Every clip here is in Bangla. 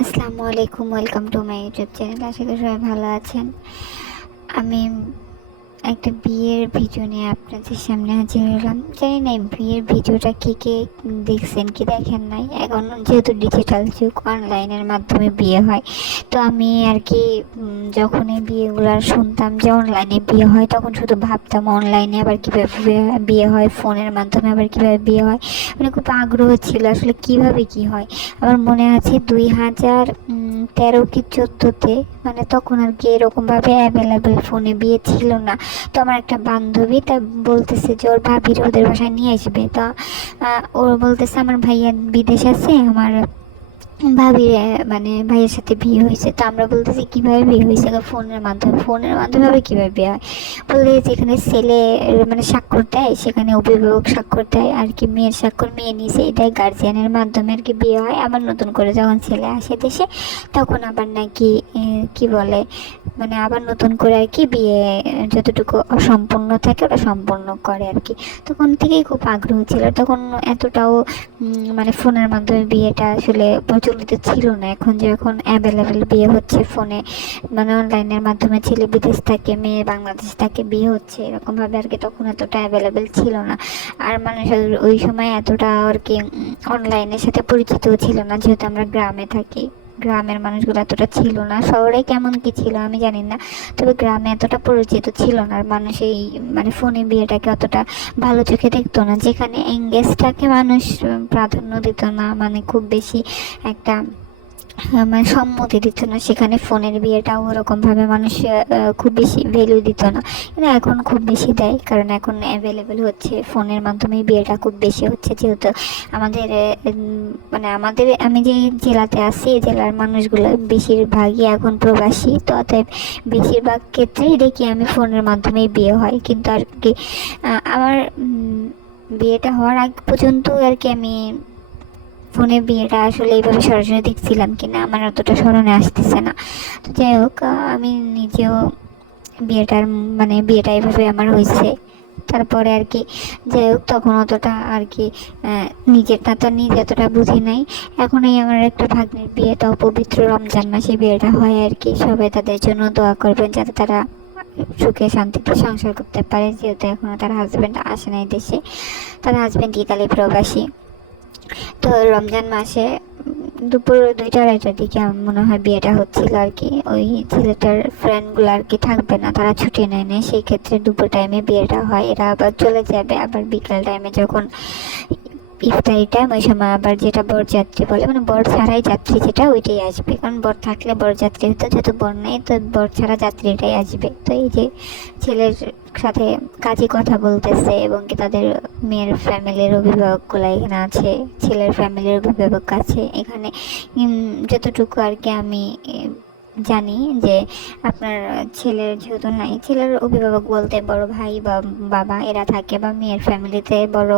আসসালামু আলাইকুম, welcome to my YouTube channel. আশা করি সবাই ভালো আছেন। আমি একটা বিয়ের ভিডিও নিয়ে আপনাদের সামনে হাজির হলাম। জানি না বিয়ের ভিডিওটা কে দেখছেন কি দেখেন নাই। এখন যেহেতু ডিজিটাল যুগ, অনলাইনের মাধ্যমে বিয়ে হয়, তো আমি আর কি যখনই বিয়েগুলো শুনতাম যে অনলাইনে বিয়ে হয়, তখন শুধু ভাবতাম অনলাইনে আবার কীভাবে বিয়ে হয়, ফোনের মাধ্যমে আবার কীভাবে বিয়ে হয়। মানে খুব আগ্রহ ছিল আসলে কীভাবে কী হয়। আমার মনে আছে 2013 কি 14-তে, মানে তখন আর কি এরকমভাবে অ্যাভেলেবেল ফোনে বিয়ে ছিল না। তো আমার একটা বান্ধবী তা বলতেছে যে ওর ভাবির ওদের বাসায় নিয়ে আসবে। তো ওর বলতেছে আমার ভাইয়া বিদেশ আছে, আমার ভাবির মানে ভাইয়ের সাথে বিয়ে হয়েছে। তো আমরা বলতেছি কিভাবে বিয়ে হয়েছে, ফোনের মাধ্যমে আবার কীভাবে বিয়ে হয়। বললে যেখানে ছেলে মানে স্বাক্ষর দেয়, সেখানে অভিভাবক স্বাক্ষর দেয় আর কি, মেয়ের স্বাক্ষর মেয়ে নিচে দেয়, গার্জিয়ানের মাধ্যমে আর কি বিয়ে হয়। আবার নতুন করে যখন ছেলে আসে দেশে, তখন আবার নাকি কি বলে, মানে আবার নতুন করে আর কি বিয়ে যতটুকু অসম্পূর্ণ থাকে ওটা সম্পূর্ণ করে আর কি। তখন থেকেই খুব আগ্রহ ছিল। তখন এতটাও মানে ফোনের মাধ্যমে বিয়েটা আসলে প্রচলিত ছিল না। এখন অ্যাভেলেবেল বিয়ে হচ্ছে ফোনে, মানে অনলাইনের মাধ্যমে ছেলে বিদেশ থাকে, মেয়ে বাংলাদেশ থাকে, বিয়ে হচ্ছে এরকমভাবে আর কি। তখন এতটা অ্যাভেলেবেল ছিল না। আর মানুষ ওই সময় এতটা আর কি অনলাইনের সাথে পরিচিতও ছিল না, যেহেতু আমরা গ্রামে থাকি। গ্রামের মানুষগুলো এতটা ছিল না, শহরে কেমন কি ছিল আমি জানি না, তবে গ্রামে এতটা পরিচিত ছিল না। আর মানুষ এই মানে ফোনে বিয়েটাকে অতটা ভালো চোখে দেখতো না। যেখানে এঙ্গেজটাকে মানুষ প্রাধান্য দিত না, মানে খুব বেশি একটা মানে সম্মতি দিত না, সেখানে ফোনের বিয়েটাও ওরকমভাবে মানুষ খুব বেশি ভ্যালু দিত না। কিন্তু এখন খুব বেশি দেয়, কারণ এখন অ্যাভেলেবেল হচ্ছে ফোনের মাধ্যমে বিয়েটা খুব বেশি হচ্ছে। যেহেতু আমাদের মানে আমি যে জেলাতে আছি, এই জেলার মানুষগুলো বেশিরভাগই এখন প্রবাসী। তো অতএব বেশিরভাগ ক্ষেত্রেই দেখি আমি ফোনের মাধ্যমেই বিয়ে হয়। কিন্তু আর কি আমার বিয়েটা হওয়ার আগ পর্যন্ত আর কি আমি ফোনে বিয়েটা আসলে এইভাবে সরাসরি দেখছিলাম কিনা আমার অতটা স্মরণে আসতেছে না। তো যাই হোক, আমি নিজেও বিয়েটার মানে বিয়েটা এইভাবে আমার হয়েছে। তারপরে আর কি যাই হোক, তখন অতটা আর কি নিজেরটা তো নিজে এতটা বুঝি নাই। এখন এই আমার একটা ভাগ্নের বিয়ে, তাও পবিত্র রমজান মাসে বিয়েটা হয় আর কি। সবাই তাদের জন্য দোয়া করবেন যাতে তারা সুখে শান্তিতে সংসার করতে পারে, যেহেতু এখনও তার হাজব্যান্ড আসে নাই দেশে। তার হাজব্যান্ড ইতালি প্রবাসী। তো রমজান মাসে দুপুর 2টা-2:30টার দিকে আমার মনে হয় বিয়েটা হচ্ছিল আর কি। ওই ছেলেটার ফ্রেন্ডগুলো আর কি থাকবে না, তারা ছুটি নেয়, সেই ক্ষেত্রে দুপুর টাইমে বিয়েটা হয়। এরা আবার চলে যাবে, আবার বিকেল টাইমে যখন ইফতারি টাইম, ওই সময় আবার যেটা বরযাত্রী বলে, মানে বর ছাড়াই যাত্রী যেটা, ওইটাই আসবে। কারণ বর থাকলে বরযাত্রী হতো, যেহেতু বর নেই তো বর ছাড়া যাত্রীটাই আসবে। তো এই যে ছেলের সাথে কাজে কথা বলতেছে এবং কি তাদের মেয়ের ফ্যামিলির অভিভাবকগুলো এখানে আছে, ছেলের ফ্যামিলির অভিভাবক আছে এখানে। যতটুকু আর কি আমি জানি যে আপনার ছেলের যেহেতু নাই, ছেলের অভিভাবক বলতে বড় ভাই বা বাবা এরা থাকে, বা মেয়ের ফ্যামিলিতে বড়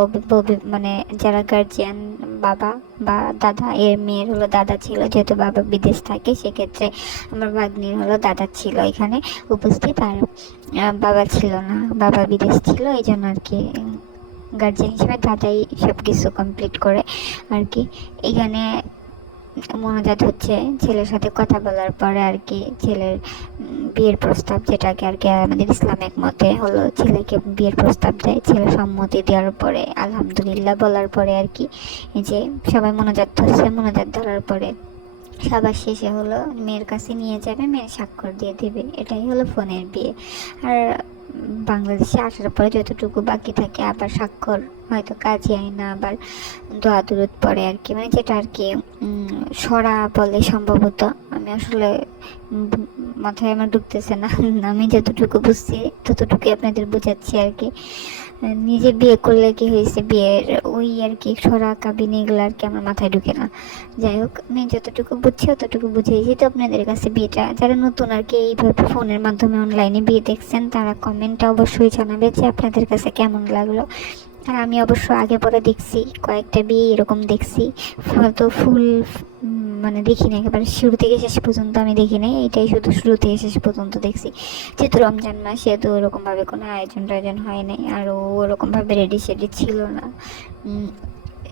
মানে যারা গার্জিয়ান, বাবা বা দাদা। এর মেয়ের হলো দাদা ছিল, যেহেতু বাবা বিদেশ থাকে, সেক্ষেত্রে আমার ভাগ্নির হলো দাদা ছিল এখানে উপস্থিত। আর বাবা ছিল না, বাবা বিদেশ ছিল, এই জন্য আর কি গার্জিয়ান হিসেবে দাদাই সব কিছু কমপ্লিট করে আর কি। এখানে মোনাজাত হচ্ছে, ছেলের সাথে কথা বলার পরে আর কি ছেলের বিয়ের প্রস্তাব, যেটাকে আর কি আমাদের ইসলামিক মতে হলো ছেলেকে বিয়ের প্রস্তাব দেয়। ছেলে সম্মতি দেওয়ার পরে আলহামদুলিল্লাহ বলার পরে আর কি এই যে সবাই মোনাজাত ধরছে, মোনাজাত ধরার পরে সবার শেষে হলো মেয়ের কাছে নিয়ে যাবে, মেয়ের স্বাক্ষর দিয়ে দেবে। এটাই হলো ফোনের বিয়ে। আর বাংলাদেশে আসার পরে যতটুকু বাকি থাকে, আবার স্বাক্ষর, হয়তো কাজী আয়না, আবার দোয়া দুরুদ পড়ে আর কি, মানে যেটা আর কি সরা বলে সম্ভবত। আমি আসলে মাথায় আমার ঢুকতেছে না। আমি যতটুকু বুঝছি ততটুকুই আপনাদের বোঝাচ্ছি আর কি। নিজে বিয়ে করলে কি হয়েছে, বিয়ের ওই আর কি সরা কাবিন এগুলো আর কি আমার মাথায় ঢুকে না। যাই হোক, আমি যতটুকু বুঝছি অতটুকু বুঝিয়েছি। তো আপনাদের কাছে বিয়েটা যারা নতুন আর কি এইভাবে ফোনের মাধ্যমে অনলাইনে বিয়ে দেখছেন, তারা কমেন্টে অবশ্যই জানাবে যে আপনাদের কাছে কেমন লাগলো। আর আমি অবশ্য আগে পরে দেখছি, কয়েকটা বিয়ে এরকম দেখছি, হয়তো ফুল মানে দেখি না, একেবারে শুরু থেকে শেষ পর্যন্ত আমি দেখি নাই, এটাই শুধু শুরু থেকে শেষ পর্যন্ত দেখছি। যেহেতু রমজান মাস, সেহেতু ওরকমভাবে কোনো আয়োজন হয় নাই, আর ওরকমভাবে রেডি সেডি ছিল না।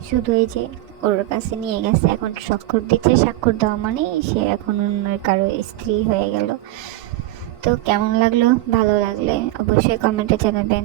শুধু এই যে ওর কাছে নিয়ে গেছে, এখন স্বাক্ষর দিচ্ছে, স্বাক্ষর দেওয়া মানেই সে এখন অন্য কারো স্ত্রী হয়ে গেল। তো কেমন লাগলো? ভালো লাগলে অবশ্যই কমেন্টে জানাবেন।